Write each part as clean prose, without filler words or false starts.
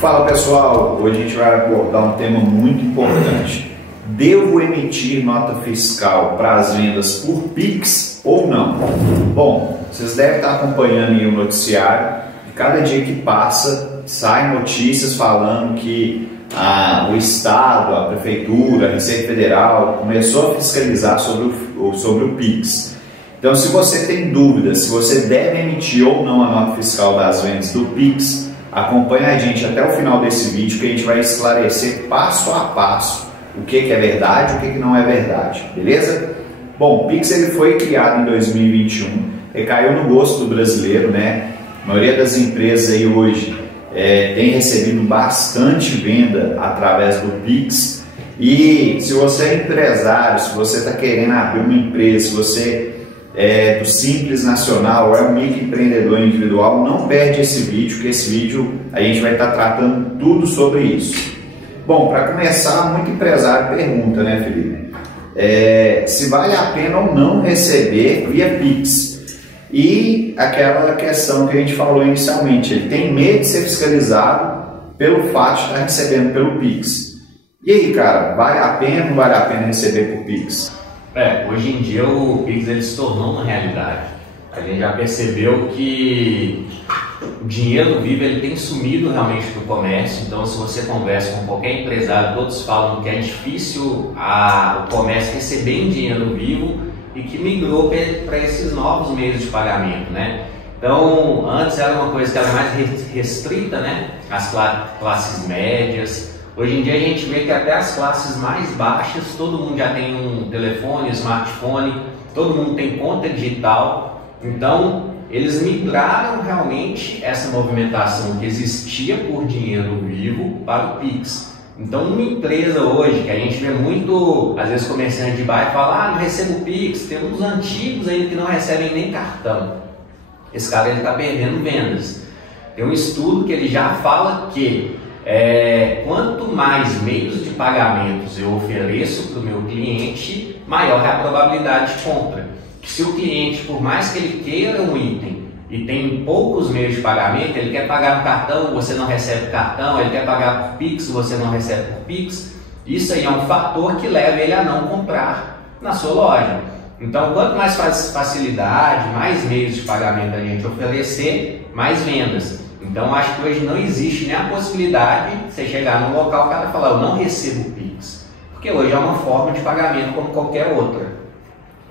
Fala pessoal, hoje a gente vai abordar um tema muito importante. Devo emitir nota fiscal para as vendas por Pix ou não? Bom, vocês devem estar acompanhando aí o noticiário e cada dia que passa saem notícias falando que o Estado, a Prefeitura, a Receita Federal começou a fiscalizar sobre o Pix. Então, se você tem dúvidas se você deve emitir ou não a nota fiscal das vendas do Pix, acompanhe a gente até o final desse vídeo que a gente vai esclarecer passo a passo o que é verdade e o que não é verdade, beleza? Bom, o Pix ele foi criado em 2021, recaiu no gosto do brasileiro, né? A maioria das empresas aí hoje tem recebido bastante venda através do Pix. E se você é empresário, se você está querendo abrir uma empresa, se você do Simples Nacional, é um microempreendedor individual, não perde esse vídeo, que esse vídeo a gente vai estar tratando tudo sobre isso. Bom, para começar, muito empresário pergunta, né, Felipe? Se vale a pena ou não receber via Pix. E aquela questão que a gente falou inicialmente, ele tem medo de ser fiscalizado pelo fato de estar recebendo pelo Pix. E aí, cara, vale a pena ou não vale a pena receber por Pix? Hoje em dia o Pix ele se tornou uma realidade. A gente já percebeu que o dinheiro vivo ele tem sumido realmente do comércio. Então, se você conversa com qualquer empresário, todos falam que é difícil o comércio receber em dinheiro vivo e que migrou para esses novos meios de pagamento, né? Então, antes era uma coisa que era mais restrita, né? As classes médias. Hoje em dia a gente vê que até as classes mais baixas, todo mundo já tem um telefone, smartphone, todo mundo tem conta digital. Então, eles migraram realmente essa movimentação que existia por dinheiro vivo para o Pix. Então, uma empresa hoje, que a gente vê muito, às vezes, comerciante de bairro fala, não recebo Pix, tem uns antigos ainda que não recebem nem cartão. Esse cara está perdendo vendas. Tem um estudo que ele já fala que quanto mais meios de pagamentos eu ofereço para o meu cliente, maior é a probabilidade de compra. Se o cliente, por mais que ele queira um item e tem poucos meios de pagamento, ele quer pagar no cartão, você não recebe cartão, ele quer pagar por Pix, você não recebe por Pix, isso aí é um fator que leva ele a não comprar na sua loja. Então, quanto mais facilidade, mais meios de pagamento a gente oferecer, mais vendas. Então, acho que hoje não existe nem a possibilidade de você chegar num local e o cara falar, eu não recebo Pix. Porque hoje é uma forma de pagamento como qualquer outra.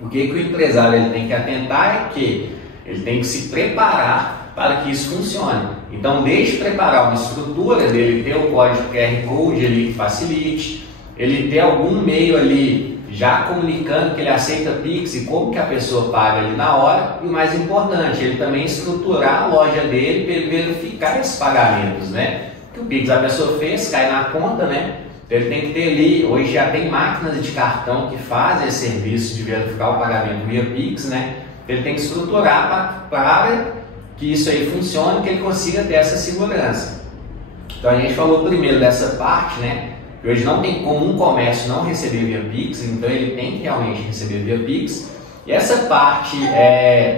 O que o empresário ele tem que atentar é que ele tem que se preparar para que isso funcione. Então, desde preparar uma estrutura dele, ter o código QR Code ali que facilite, ele ter algum meio ali já comunicando que ele aceita Pix e como que a pessoa paga ali na hora, e o mais importante, ele também estruturar a loja dele para ele verificar esses pagamentos, né? Que o Pix a pessoa fez, cai na conta, né? Então ele tem que ter ali, hoje já tem máquinas de cartão que fazem esse serviço de verificar o pagamento via Pix, né? Ele tem que estruturar para que isso aí funcione, que ele consiga ter essa segurança. Então a gente falou primeiro dessa parte, né? Que hoje não tem como um comércio não receber via Pix, então ele tem que realmente receber via Pix. E essa parte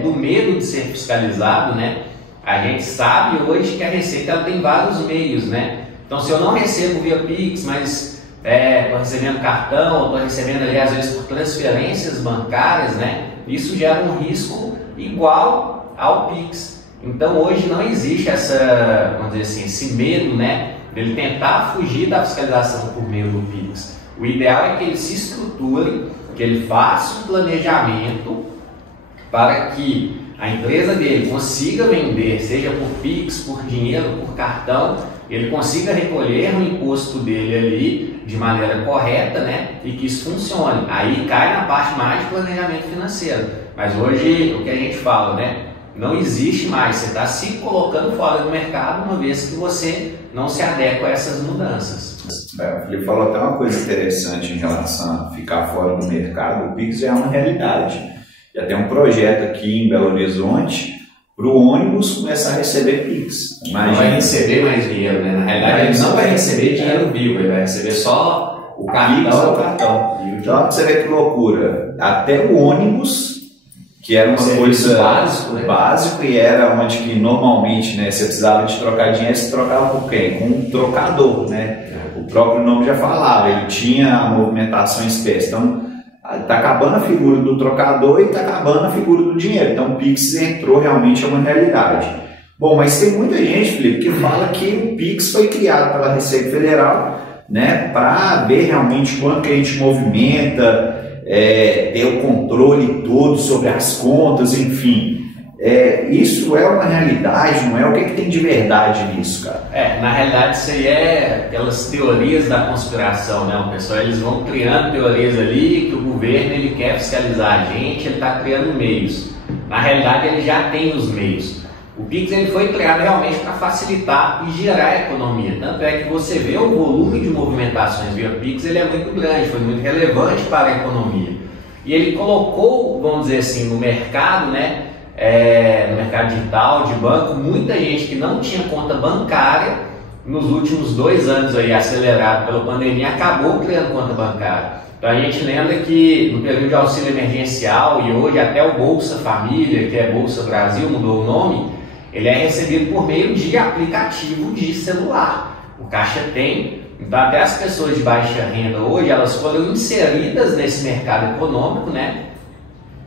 do medo de ser fiscalizado, né? A gente sabe hoje que a Receita ela tem vários meios, né? Então se eu não recebo via Pix, mas estou recebendo cartão, ou estou recebendo ali às vezes por transferências bancárias, né? Isso gera um risco igual ao Pix. Então hoje não existe essa, vamos dizer assim, esse medo, né? Dele tentar fugir da fiscalização por meio do Pix. O ideal é que ele se estruture, que ele faça um planejamento para que a empresa dele consiga vender, seja por Pix, por dinheiro, por cartão, ele consiga recolher o imposto dele ali de maneira correta, né? E que isso funcione. Aí cai na parte mais de planejamento financeiro. Mas hoje o que a gente fala, né? Não existe mais, você está se colocando fora do mercado uma vez que você não se adequa a essas mudanças. O Felipe falou até uma coisa interessante em relação a ficar fora do mercado. O Pix já é uma realidade. Já tem um projeto aqui em Belo Horizonte para o ônibus começar a receber Pix. Imagina. Não vai receber mais dinheiro, né? Na realidade ele não vai receber dinheiro vivo, ele vai receber só o cartão. Então você vê que loucura. Até o ônibus que era uma coisa básico, né? Básico, e era onde que normalmente, né, você precisava de trocar dinheiro, você trocava com quem? Com um trocador, né? O próprio nome já falava, ele tinha a movimentação em espécie. Então, está acabando a figura do trocador e está acabando a figura do dinheiro. Então, o Pix entrou realmente, é uma realidade. Bom, mas tem muita gente, Felipe, que fala que o Pix foi criado pela Receita Federal, né, para ver realmente quanto que a gente movimenta, ter o controle todo sobre as contas, enfim. Isso é uma realidade, não é? O que tem de verdade nisso, cara? Na realidade isso aí é aquelas teorias da conspiração, né? O pessoal, eles vão criando teorias ali que o governo ele quer fiscalizar a gente, ele está criando meios. Na realidade ele já tem os meios. O Pix ele foi criado realmente para facilitar e gerar a economia. Tanto é que você vê o volume de movimentações via Pix, ele é muito grande, foi muito relevante para a economia. E ele colocou, vamos dizer assim, no mercado, né? No mercado digital, de banco, muita gente que não tinha conta bancária, nos últimos 2 anos aí, acelerado pela pandemia, acabou criando conta bancária. Então a gente lembra que no período de auxílio emergencial e hoje até o Bolsa Família, que é Bolsa Brasil, mudou o nome, ele é recebido por meio de aplicativo de celular. O Caixa tem, então até as pessoas de baixa renda hoje, elas foram inseridas nesse mercado econômico, né?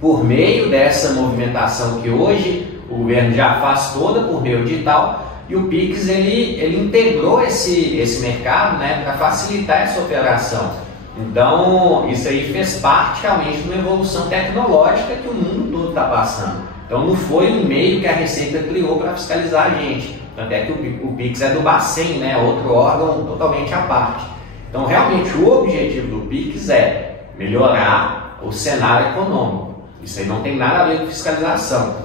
Por meio dessa movimentação que hoje o governo já faz toda por meio digital, e o Pix ele integrou esse mercado, né, para facilitar essa operação. Então isso aí fez parte realmente de uma evolução tecnológica que o mundo todo está passando. Então não foi um meio que a Receita criou para fiscalizar a gente, até que o Pix é do Bacen, né, outro órgão totalmente à parte. Então realmente o objetivo do Pix é melhorar o cenário econômico. Isso aí não tem nada a ver com fiscalização.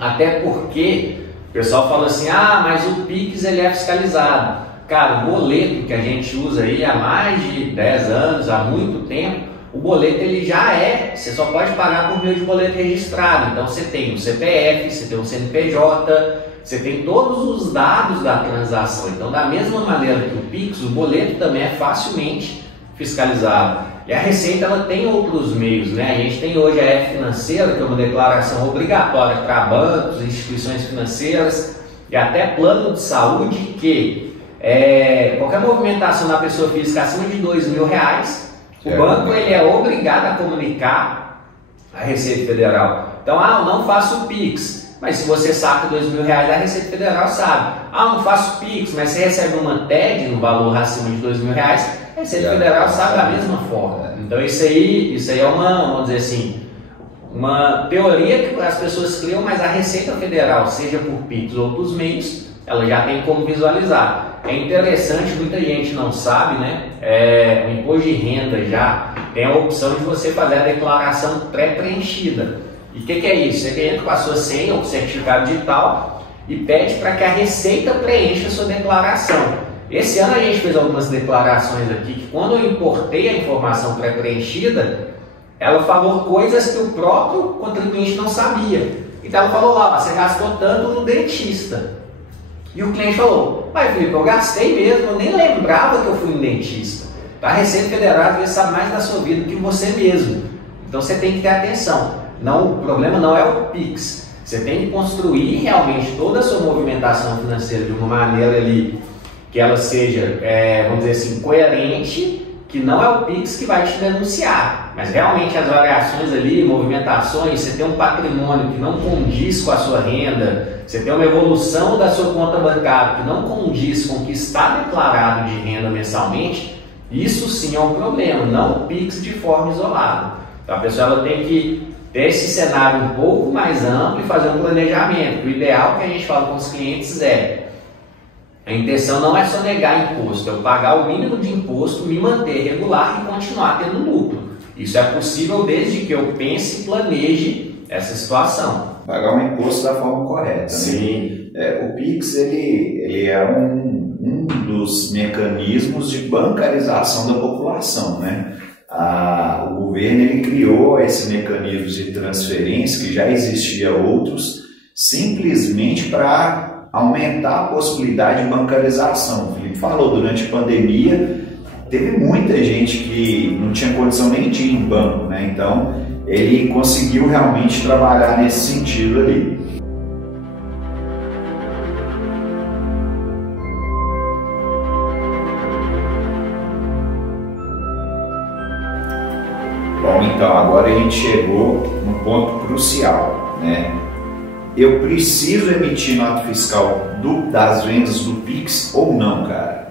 Até porque o pessoal fala assim, mas o Pix ele é fiscalizado. Cara, o boleto que a gente usa aí há mais de 10 anos, há muito tempo, o boleto ele já você só pode pagar por meio de boleto registrado. Então você tem o CPF, você tem o CNPJ, você tem todos os dados da transação. Então da mesma maneira que o Pix, o boleto também é facilmente fiscalizado. E a Receita ela tem outros meios, né? A gente tem hoje a F-Financeira, que é uma declaração obrigatória para bancos, instituições financeiras e até plano de saúde, que qualquer movimentação da pessoa física acima de R$2.000, o banco ele é obrigado a comunicar à Receita Federal. Então, eu não faço o Pix, mas se você saca R$2.000, a Receita Federal sabe. Não faço Pix, mas você recebe uma TED no valor acima de R$2.000, a Receita Federal sabe da mesma forma. Então isso aí é vamos dizer assim, uma teoria que as pessoas criam, mas a Receita Federal, seja por Pix ou outros meios, ela já tem como visualizar. É interessante, muita gente não sabe, né? O imposto de renda já tem a opção de você fazer a declaração pré-preenchida. E o que é isso? Você entra com a sua senha ou certificado digital e pede para que a Receita preencha a sua declaração. Esse ano a gente fez algumas declarações aqui que quando eu importei a informação pré-preenchida, ela falou coisas que o próprio contribuinte não sabia. Então ela falou lá, você gastou tanto no dentista. E o cliente falou, Felipe, eu gastei mesmo, eu nem lembrava que eu fui no dentista. A Receita Federal às vezes sabe mais da sua vida do que você mesmo. Então você tem que ter atenção. O problema não é o Pix. Você tem que construir realmente toda a sua movimentação financeira de uma maneira ali que ela seja, vamos dizer assim, coerente, que não é o Pix que vai te denunciar, mas realmente as variações ali, movimentações, você tem um patrimônio que não condiz com a sua renda, você tem uma evolução da sua conta bancária que não condiz com o que está declarado de renda mensalmente, isso sim é um problema, não o Pix de forma isolada. Então a pessoa ela tem que ter esse cenário um pouco mais amplo e fazer um planejamento. O ideal que a gente fala com os clientes a intenção não é só negar imposto, é eu pagar o mínimo de imposto, me manter regular e continuar tendo lucro. Isso é possível desde que eu pense e planeje essa situação. Pagar o imposto da forma correta. Sim. Né? O Pix ele é um dos mecanismos de bancarização da população, né? O governo ele criou esse mecanismo de transferência, que já existia outros, simplesmente para aumentar a possibilidade de bancarização. O Felipe falou, durante a pandemia, teve muita gente que não tinha condição nem de ir em banco, né? Então, ele conseguiu realmente trabalhar nesse sentido ali. Bom, então agora a gente chegou no ponto crucial, né? Eu preciso emitir nota fiscal das vendas do Pix ou não, cara?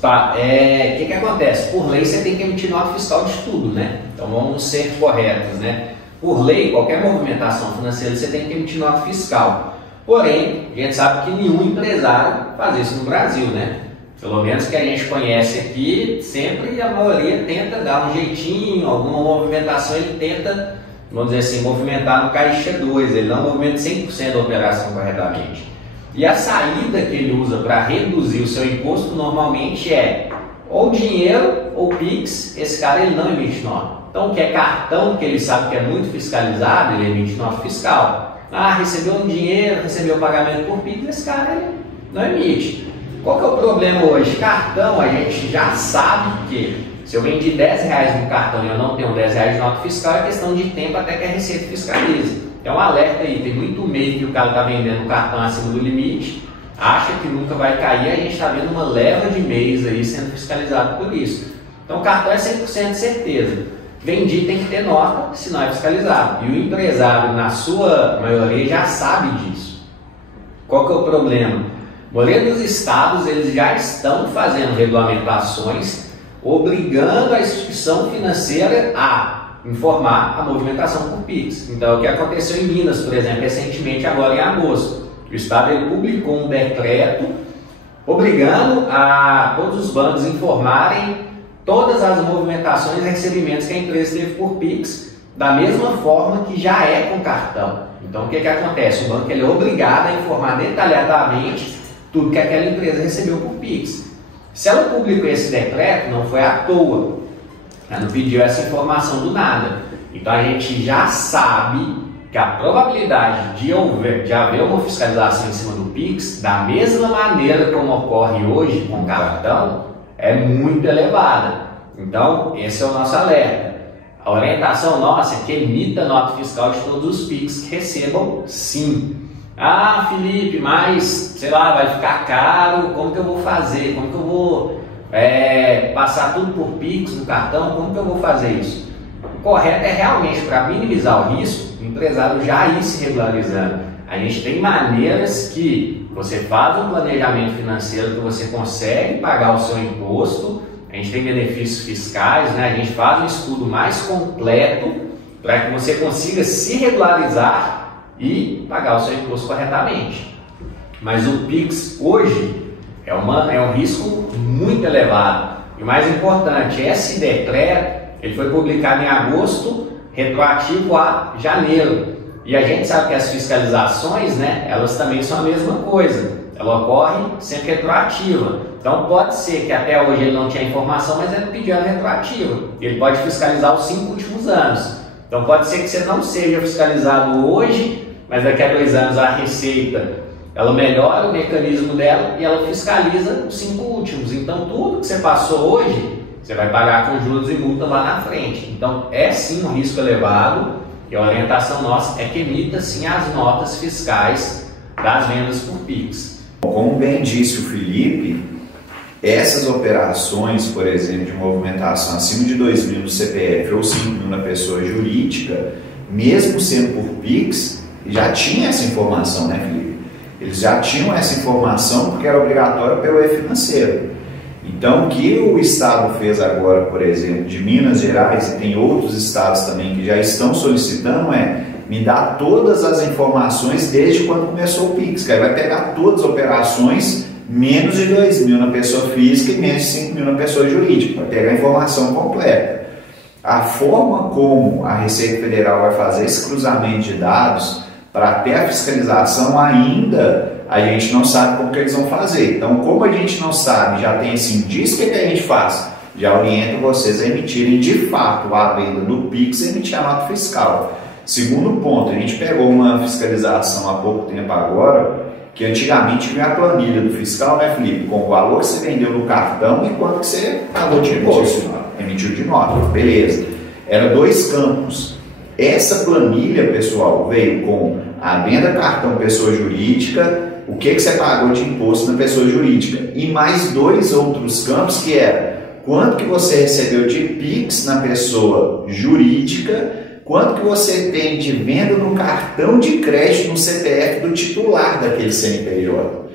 Tá, o que acontece? Por lei você tem que emitir nota fiscal de tudo, né? Então vamos ser corretos, né? Por lei, qualquer movimentação financeira você tem que emitir nota fiscal. Porém, a gente sabe que nenhum empresário faz isso no Brasil, né? Pelo menos que a gente conhece aqui, sempre a maioria tenta dar um jeitinho, alguma movimentação ele tenta, vamos dizer assim, movimentar no caixa 2, ele não movimenta 100% da operação corretamente. E a saída que ele usa para reduzir o seu imposto normalmente é ou dinheiro ou Pix, esse cara ele não emite nota. Então o que é cartão, que ele sabe que é muito fiscalizado, ele emite nota fiscal. Ah, recebeu um dinheiro, recebeu pagamento por Pix, esse cara ele não emite. Qual que é o problema hoje? Cartão, a gente já sabe que se eu vendi R$10 no cartão e eu não tenho R$10 de nota fiscal, é questão de tempo até que a Receita fiscalize. É um alerta aí, tem muito meio que o cara está vendendo o cartão acima do limite, acha que nunca vai cair, a gente está vendo uma leva de mês aí sendo fiscalizado por isso. Então o cartão é 100% de certeza. Vendi tem que ter nota, senão é fiscalizado. E o empresário, na sua maioria, já sabe disso. Qual que é o problema? A maioria dos estados eles já estão fazendo regulamentações obrigando a instituição financeira a informar a movimentação por Pix. Então, o que aconteceu em Minas, por exemplo, recentemente, agora em agosto, o estado ele publicou um decreto obrigando a todos os bancos informarem todas as movimentações e recebimentos que a empresa teve por Pix, da mesma forma que já é com cartão. Então, o que acontece? O banco ele é obrigado a informar detalhadamente tudo que aquela empresa recebeu por Pix. Se ela publicou esse decreto, não foi à toa. Ela não pediu essa informação do nada. Então a gente já sabe que a probabilidade de haver uma fiscalização em cima do Pix, da mesma maneira como ocorre hoje com o cartão, é muito elevada. Então, esse é o nosso alerta. A orientação nossa é que emita nota fiscal de todos os Pix que recebam, sim. Ah, Felipe, mas, sei lá, vai ficar caro, como que eu vou fazer? Como que eu vou passar tudo por Pix no cartão? Como que eu vou fazer isso? O correto é realmente, para minimizar o risco, o empresário já ir se regularizando. A gente tem maneiras que você faz um planejamento financeiro que você consegue pagar o seu imposto, a gente tem benefícios fiscais, né? A gente faz um estudo mais completo para que você consiga se regularizar e pagar o seu imposto corretamente. Mas o Pix hoje é um risco muito elevado. E o mais importante, esse decreto ele foi publicado em agosto, retroativo a janeiro. E a gente sabe que as fiscalizações, né, elas também são a mesma coisa. Ela ocorre sempre retroativa. Então pode ser que até hoje ele não tinha informação, mas ele pediu a retroativa. Ele pode fiscalizar os 5 últimos anos. Então pode ser que você não seja fiscalizado hoje, mas daqui a 2 anos a Receita ela melhora o mecanismo dela e ela fiscaliza os 5 últimos. Então tudo que você passou hoje, você vai pagar com juros e multa lá na frente. Então é sim um risco elevado e a orientação nossa é que emita sim as notas fiscais das vendas por Pix. Como bem disse o Felipe, essas operações, por exemplo, de movimentação acima de 2.000 no CPF ou 5.000 na pessoa jurídica, mesmo sendo por Pix, já tinha essa informação, né, Felipe? Eles já tinham essa informação porque era obrigatório pelo E-Financeiro. Então, o que o Estado fez agora, por exemplo, de Minas Gerais, e tem outros estados também que já estão solicitando, me dá todas as informações desde quando começou o Pix, que aí vai pegar todas as operações, menos de 2.000 na pessoa física e menos de 5.000 na pessoa jurídica, para pegar a informação completa. A forma como a Receita Federal vai fazer esse cruzamento de dados para até a fiscalização ainda a gente não sabe como que eles vão fazer. Então, como a gente não sabe, já tem esse indício, o que a gente faz? Já oriento vocês a emitirem de fato a venda do Pix e emitir a nota fiscal. Segundo ponto, a gente pegou uma fiscalização há pouco tempo agora, que antigamente vinha a planilha do fiscal, né, Felipe? Com o valor que você vendeu no cartão e quanto que você pagou de imposto. Emitiu de nota, beleza. Era 2 campos. Essa planilha, pessoal, veio com a venda cartão pessoa jurídica, o que você pagou de imposto na pessoa jurídica e mais 2 outros campos que era quanto que você recebeu de PIX na pessoa jurídica, quanto que você tem de venda no cartão de crédito no CPF do titular daquele CNPJ.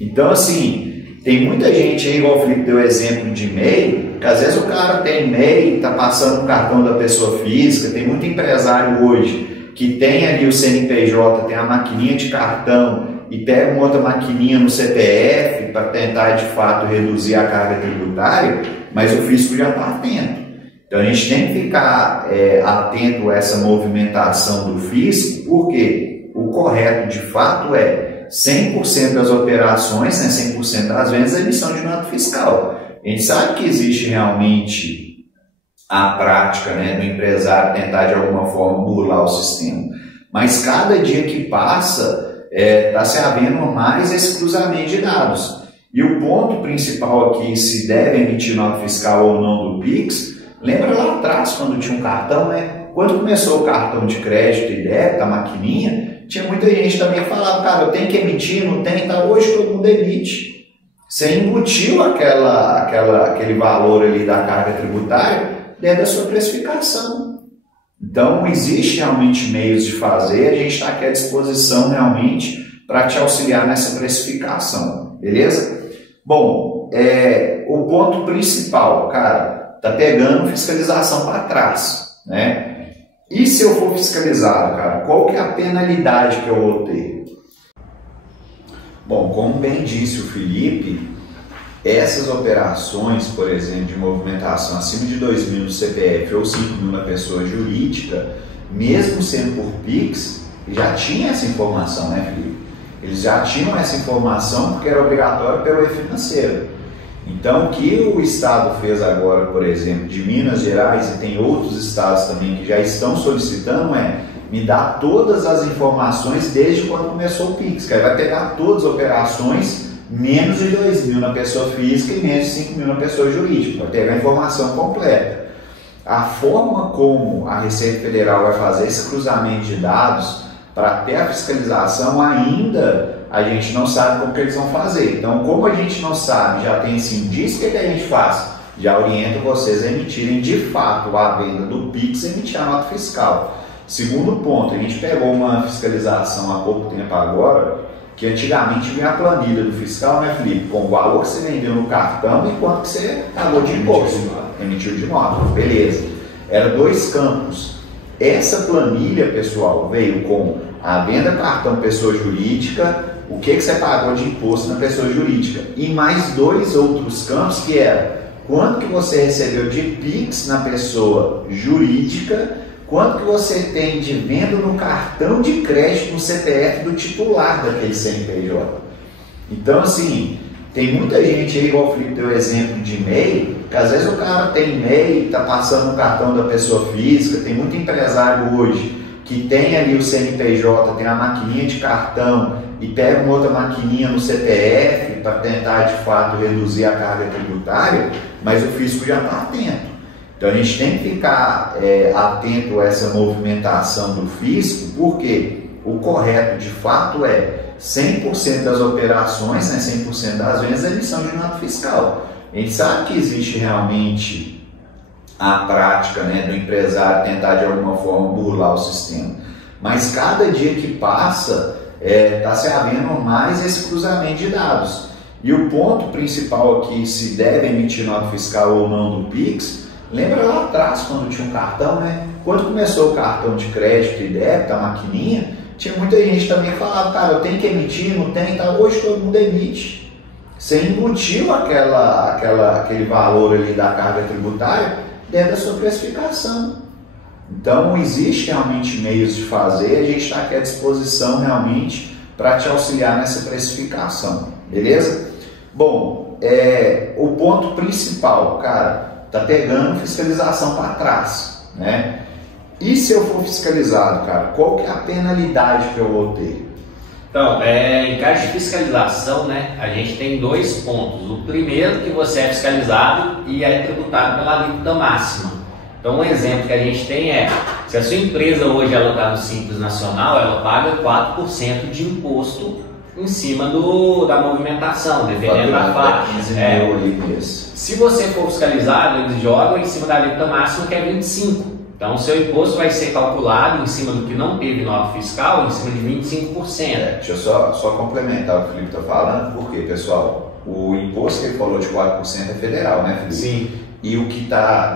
Então, assim, tem muita gente aí, igual o Felipe deu exemplo de MEI, que às vezes o cara tem MEI, está passando no cartão da pessoa física, tem muito empresário hoje que tem ali o CNPJ, tem a maquininha de cartão e pega uma outra maquininha no CPF para tentar de fato reduzir a carga tributária, mas o fisco já está atento. Então a gente tem que ficar atento a essa movimentação do fisco, porque o correto de fato é 100% das operações, né, 100% das vendas, a emissão de nota fiscal. A gente sabe que existe realmente a prática, né, do empresário tentar de alguma forma burlar o sistema, mas cada dia que passa está se havendo mais esse cruzamento de dados. E o ponto principal aqui, se deve emitir nota fiscal ou não do PIX, lembra lá atrás quando tinha um cartão, né? Quando começou o cartão de crédito e débito, a maquininha, tinha muita gente também que falava, cara, eu tenho que emitir, não tem, tá? Hoje todo mundo emite. Você embutiu aquele valor ali da carga tributária dentro da sua precificação. Então, existe realmente meios de fazer, a gente está aqui à disposição realmente para te auxiliar nessa precificação, beleza? Bom, o ponto principal, cara, tá pegando fiscalização para trás, né? E se eu for fiscalizado, cara, qual que é a penalidade que eu vou ter? Bom, como bem disse o Felipe, essas operações, por exemplo, de movimentação acima de 2 mil no CPF ou 5 mil na pessoa jurídica, mesmo sendo por PIX, já tinha essa informação, né, Felipe? Eles já tinham essa informação porque era obrigatório pelo E-Financeiro. Então, o que o Estado fez agora, por exemplo, de Minas Gerais, e tem outros estados também que já estão solicitando, me dar todas as informações desde quando começou o PIX, que aí vai pegar todas as operações, menos de 2 mil na pessoa física e menos de 5 mil na pessoa jurídica, vai pegar a informação completa. A forma como a Receita Federal vai fazer esse cruzamento de dados para ter a fiscalização ainda a gente não sabe como que eles vão fazer. Então, como a gente não sabe, já tem esse indício, o que a gente faz? Já oriento vocês a emitirem de fato a venda do PIX e emitir a nota fiscal. Segundo ponto, a gente pegou uma fiscalização há pouco tempo agora, que antigamente vinha a planilha do fiscal, né, Felipe? Com o valor que você vendeu no cartão e quanto que você pagou de imposto. Emitiu de nota, beleza. Era 2 campos. Essa planilha, pessoal, veio com a venda cartão pessoa jurídica, o que você pagou de imposto na pessoa jurídica e mais 2 outros campos que era quanto que você recebeu de PIX na pessoa jurídica, quanto que você tem de venda no cartão de crédito no CPF do titular daquele CNPJ. Então, assim, tem muita gente aí, igual o Felipe deu exemplo de MEI, que às vezes o cara tem MEI, está passando no cartão da pessoa física, tem muito empresário hoje que tem ali o CNPJ, tem a maquininha de cartão e pega uma outra maquininha no CPF para tentar de fato reduzir a carga tributária, mas o fisco já está atento. Então a gente tem que ficar atento a essa movimentação do fisco, porque o correto de fato é 100% das operações, né, 100% das vendas, a emissão de nota fiscal. A gente sabe que existe realmente a prática, né, do empresário tentar de alguma forma burlar o sistema, mas cada dia que passa está se havendo mais esse cruzamento de dados. E o ponto principal aqui, se deve emitir nota fiscal ou não do PIX, lembra lá atrás quando tinha um cartão, né? Quando começou o cartão de crédito e débito, a maquininha, tinha muita gente também que falava, cara, eu tenho que emitir, não tem, tá? Hoje todo mundo emite. Você embutiu aquele valor ali da carga tributária dentro da sua precificação. Então, existe realmente meios de fazer, a gente está aqui à disposição realmente para te auxiliar nessa precificação, beleza? Bom, o ponto principal, cara, tá pegando fiscalização para trás, né? E se eu for fiscalizado, cara, qual que é a penalidade que eu vou ter? Então, em caso de fiscalização, né, a gente tem 2 pontos. O primeiro, que você é fiscalizado e é tributado pela alíquota máxima. Então um exemplo que a gente tem é, se a sua empresa hoje ela está no Simples Nacional, ela paga 4% de imposto em cima da movimentação, dependendo da faixa. Se você for fiscalizado, eles jogam em cima da alíquota máxima, que é 25%. Então o seu imposto vai ser calculado em cima do que não teve nota fiscal, em cima de 25%. Deixa eu só complementar o que o Felipe está falando, porque, pessoal, o imposto que ele falou de 4% é federal, né, Felipe? Sim. E o que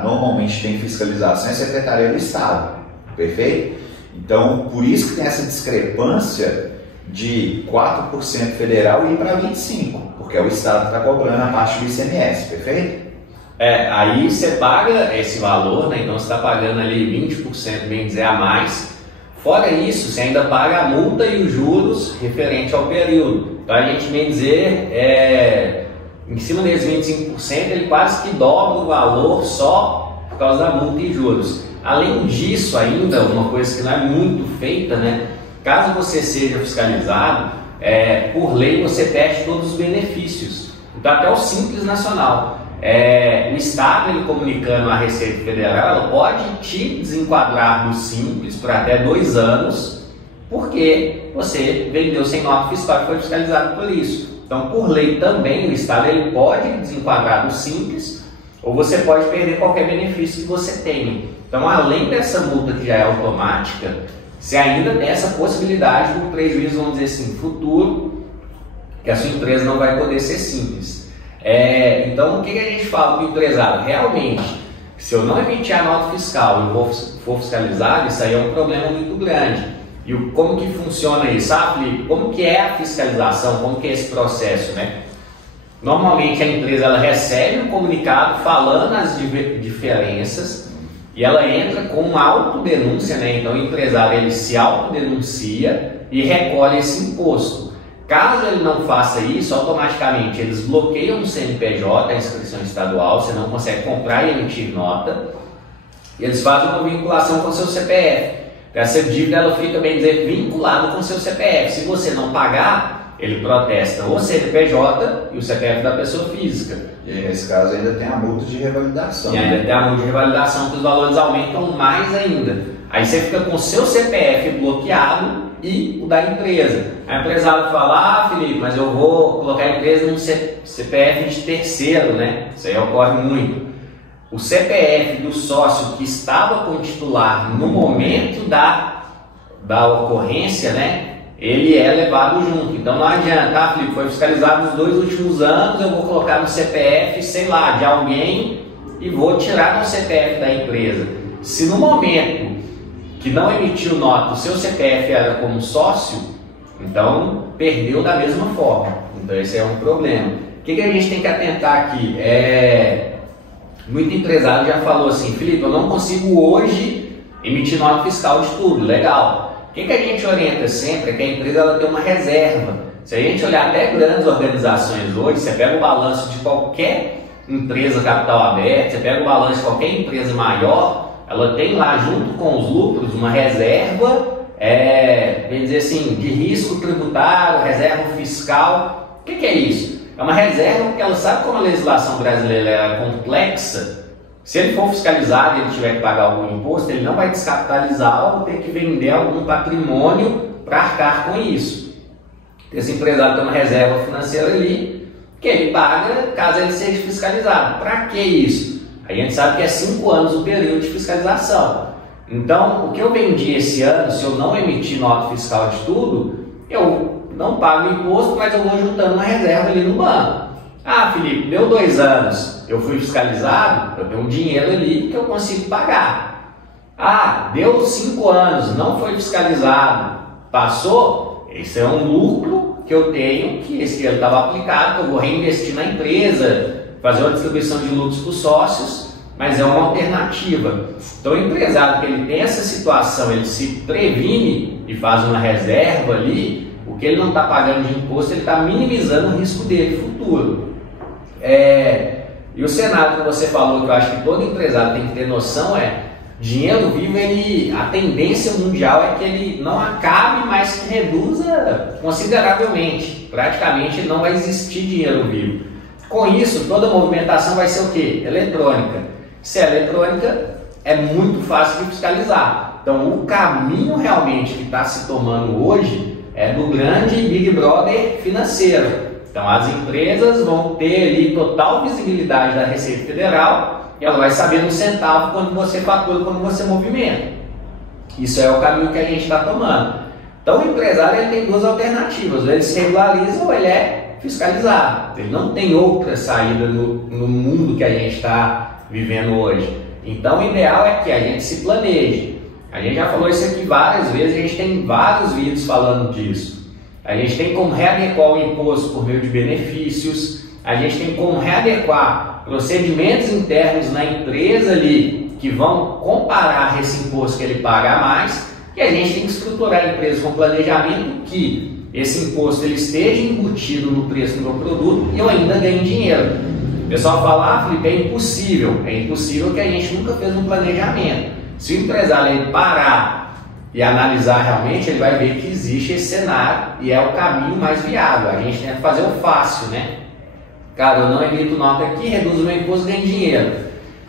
normalmente tem fiscalização é a Secretaria do Estado, perfeito? Então, por isso que tem essa discrepância de 4% federal e ir para 25%, porque é o Estado que está cobrando a parte do ICMS, perfeito? Aí você paga esse valor, né? Então você está pagando ali 20%, bem dizer, a mais. Fora isso, você ainda paga a multa e os juros referente ao período. Então a gente, bem dizer, em cima desses 25%, ele quase que dobra o valor só por causa da multa e juros. Além disso, ainda, uma coisa que não é muito feita, né? Caso você seja fiscalizado, por lei você perde todos os benefícios. Então até o Simples Nacional. O Estado, ele comunicando à Receita Federal, ela pode te desenquadrar do Simples por até 2 anos, porque você vendeu sem nota fiscal e foi fiscalizado por isso. Então, por lei também, o Estado ele pode desenquadrar do Simples, ou você pode perder qualquer benefício que você tenha. Então, além dessa multa que já é automática, você ainda tem essa possibilidade do prejuízo, vamos dizer assim, futuro, que a sua empresa não vai poder ser simples. Então, o que a gente fala para o empresário? Realmente, se eu não emitir a nota fiscal e for fiscalizado, isso aí é um problema muito grande. E como que funciona isso? Felipe, como que é a fiscalização? Como que é esse processo, né? Normalmente a empresa ela recebe um comunicado falando as diferenças e ela entra com uma autodenúncia, né? Então o empresário ele se autodenuncia e recolhe esse imposto. Caso ele não faça isso, automaticamente eles bloqueiam o CNPJ, a inscrição estadual, você não consegue comprar e emitir nota, e eles fazem uma vinculação com o seu CPF. Essa dívida ela fica, bem dizer, vinculada com o seu CPF. Se você não pagar, ele protesta o CNPJ e o CPF da pessoa física. E nesse caso ainda tem a multa de revalidação. E ainda tem a multa de revalidação, que os valores aumentam mais ainda. Aí você fica com o seu CPF bloqueado e o da empresa. A empresário fala, Felipe, mas eu vou colocar a empresa num CPF de terceiro, né? Isso aí ocorre muito. O CPF do sócio que estava com o titular no momento da ocorrência, né? Ele é levado junto. Então não adianta, Felipe, foi fiscalizado nos 2 últimos anos, eu vou colocar no CPF, sei lá, de alguém e vou tirar no CPF da empresa. Se no momento que não emitiu nota, o seu CPF era como sócio, então perdeu da mesma forma. Então esse é um problema. O que a gente tem que atentar aqui? Muito empresário já falou assim, Felipe, eu não consigo hoje emitir nota fiscal de tudo, legal. O que a gente orienta sempre é que a empresa ela tem uma reserva. Se a gente olhar até grandes organizações hoje, você pega o balanço de qualquer empresa capital aberto, você pega o balanço de qualquer empresa maior, ela tem lá, junto com os lucros, uma reserva, vamos dizer assim, de risco tributário, reserva fiscal. O que é isso? É uma reserva porque ela sabe como a legislação brasileira é complexa. Se ele for fiscalizado e ele tiver que pagar algum imposto, ele não vai descapitalizar ou ter que vender algum patrimônio para arcar com isso. Esse empresário tem uma reserva financeira ali que ele paga caso ele seja fiscalizado. Para que isso? A gente sabe que é 5 anos o período de fiscalização. Então, o que eu vendi esse ano, se eu não emitir nota fiscal de tudo, eu não pago imposto, mas eu vou juntando uma reserva ali no banco. Felipe, deu 2 anos, eu fui fiscalizado, eu tenho um dinheiro ali que eu consigo pagar. Deu 5 anos, não foi fiscalizado, passou, esse é um lucro que eu tenho, que esse dinheiro estava aplicado, que eu vou reinvestir na empresa, fazer uma distribuição de lucros para os sócios, mas é uma alternativa. Então o empresário que ele tem essa situação, ele se previne e faz uma reserva ali, o que ele não está pagando de imposto, ele está minimizando o risco dele futuro. E o cenário que você falou, que eu acho que todo empresário tem que ter noção, dinheiro vivo, a tendência mundial é que ele não acabe, mas que reduza consideravelmente. Praticamente não vai existir dinheiro vivo. Com isso, toda movimentação vai ser o quê? Eletrônica. Se é eletrônica, é muito fácil de fiscalizar. Então, o caminho realmente que está se tomando hoje é do grande Big Brother financeiro. Então, as empresas vão ter ali total visibilidade da Receita Federal e ela vai saber no centavo quando você fatura, quando você movimenta. Isso é o caminho que a gente está tomando. Então, o empresário ele tem duas alternativas: ou ele se regulariza ou ele é fiscalizado. Ele não tem outra saída no mundo que a gente está vivendo hoje. Então, o ideal é que a gente se planeje. A gente já falou isso aqui várias vezes, a gente tem vários vídeos falando disso. A gente tem como readequar o imposto por meio de benefícios, a gente tem como readequar procedimentos internos na empresa ali que vão comparar esse imposto que ele paga a mais, e a gente tem que estruturar a empresa com planejamento que esse imposto ele esteja embutido no preço do meu produto e eu ainda ganhe dinheiro. O pessoal fala, Felipe, é impossível que a gente nunca fez um planejamento. Se o empresário ele parar e analisar realmente, ele vai ver que existe esse cenário e é o caminho mais viável. A gente tem que fazer o fácil, né? Cara, eu não emito nota aqui, reduzo o meu imposto e ganho dinheiro.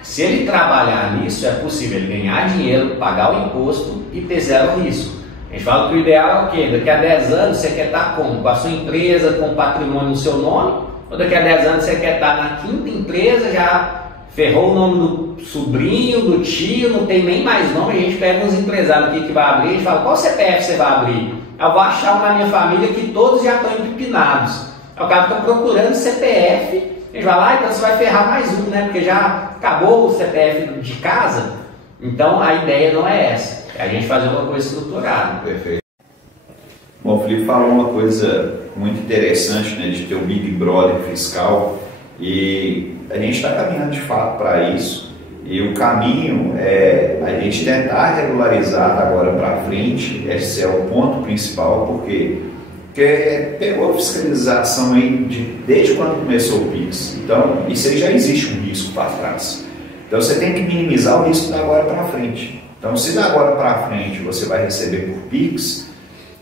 Se ele trabalhar nisso, é possível ele ganhar dinheiro, pagar o imposto e ter zero risco. A gente fala que o ideal é o quê? Daqui a 10 anos você quer estar como? Com a sua empresa, com o patrimônio no seu nome? Ou daqui a 10 anos você quer estar na quinta empresa, já ferrou o nome do sobrinho, do tio, não tem nem mais nome, a gente pega uns empresários aqui que vai abrir, a gente fala, qual CPF você vai abrir? Eu vou achar um na minha família que todos já estão empipinados. Aí o cara fica procurando CPF, a gente vai lá, então você vai ferrar mais um, né? Porque já acabou o CPF de casa. Então a ideia não é essa, é a gente fazer uma coisa estruturada. Perfeito. Bom, o Felipe falou uma coisa muito interessante, né, de ter o Big Brother fiscal, e a gente está caminhando de fato para isso, e o caminho é a gente tentar regularizar agora para frente. Esse é o ponto principal, porque pegou a fiscalização aí desde quando começou o PIX, então isso aí já existe um risco para trás, então você tem que minimizar o risco da agora para frente. Então, se da agora para frente você vai receber por PIX,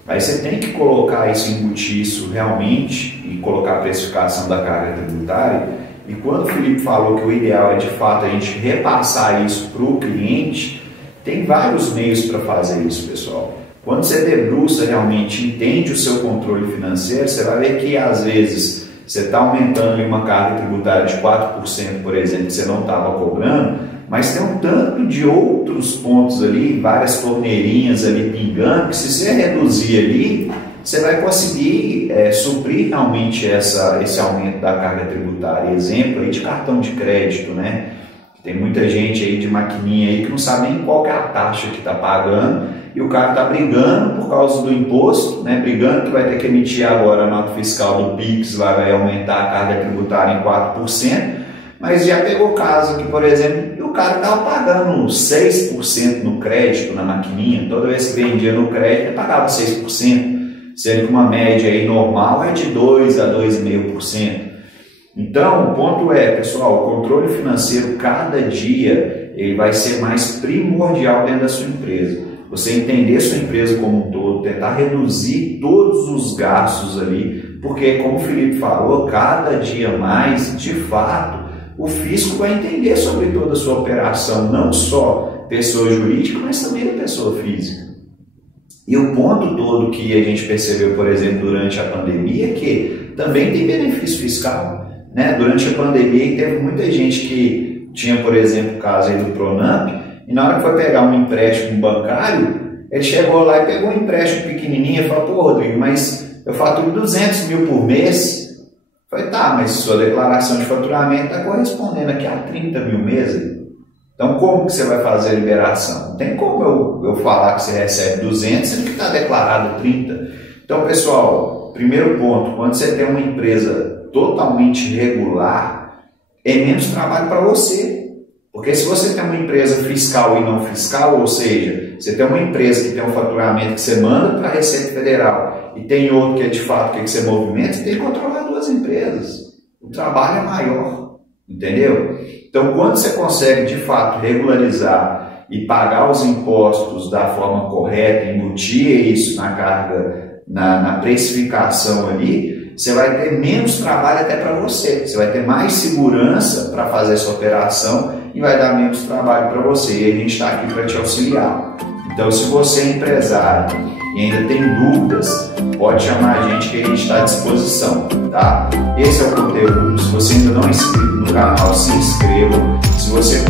aí você tem que colocar isso, embutir isso realmente e colocar a precificação da carga tributária. E quando o Felipe falou que o ideal é de fato a gente repassar isso para o cliente, tem vários meios para fazer isso, pessoal. Quando você debruça realmente, entende o seu controle financeiro, você vai ver que às vezes você está aumentando uma carga tributária de 4%, por exemplo, que você não estava cobrando, mas tem um tanto de outros pontos ali, várias torneirinhas ali pingando, que se você reduzir ali, você vai conseguir suprir realmente esse aumento da carga tributária. Exemplo aí de cartão de crédito, né? Tem muita gente aí de maquininha aí que não sabe nem qual que é a taxa que está pagando, e o cara está brigando por causa do imposto, né? Brigando que vai ter que emitir agora a nota fiscal do PIX, vai aumentar a carga tributária em 4%, mas já pegou caso que, por exemplo, o cara estava pagando 6% no crédito na maquininha, toda vez que vendia no crédito ele pagava 6%, sendo que uma média aí normal é de 2% a 2,5%. Então, o ponto é, pessoal, o controle financeiro cada dia ele vai ser mais primordial dentro da sua empresa. Você entender sua empresa como um todo, tentar reduzir todos os gastos ali, porque, como o Felipe falou, cada dia mais, de fato, o fisco vai entender sobre toda a sua operação, não só pessoa jurídica, mas também da pessoa física. E o ponto todo que a gente percebeu, por exemplo, durante a pandemia, é que também tem benefício fiscal, né? Durante a pandemia teve muita gente que tinha, por exemplo, o caso aí do Pronamp, e na hora que foi pegar um empréstimo bancário, ele chegou lá e pegou um empréstimo pequenininho e falou, pô, Rodrigo, mas eu faturo 200 mil por mês. Eu falei, tá, mas sua declaração de faturamento está correspondendo aqui a 30 mil meses. Então, como que você vai fazer a liberação? Não tem como eu falar que você recebe 200, sendo que está declarado 30. Então, pessoal, primeiro ponto, quando você tem uma empresa totalmente regular, é menos trabalho para você. Porque se você tem uma empresa fiscal e não fiscal, ou seja, você tem uma empresa que tem um faturamento que você manda para a Receita Federal e tem outro que é de fato que você movimenta, você tem que controlar duas empresas. O trabalho é maior, entendeu? Então, quando você consegue de fato regularizar e pagar os impostos da forma correta, embutir isso na carga, na precificação ali, você vai ter menos trabalho até para você. Você vai ter mais segurança para fazer essa operação e vai dar menos trabalho para você. E a gente está aqui para te auxiliar. Então, se você é empresário e ainda tem dúvidas, pode chamar a gente que a gente está à disposição, tá? Esse é o conteúdo. Se você ainda não é inscrito no canal, se inscreva. Se você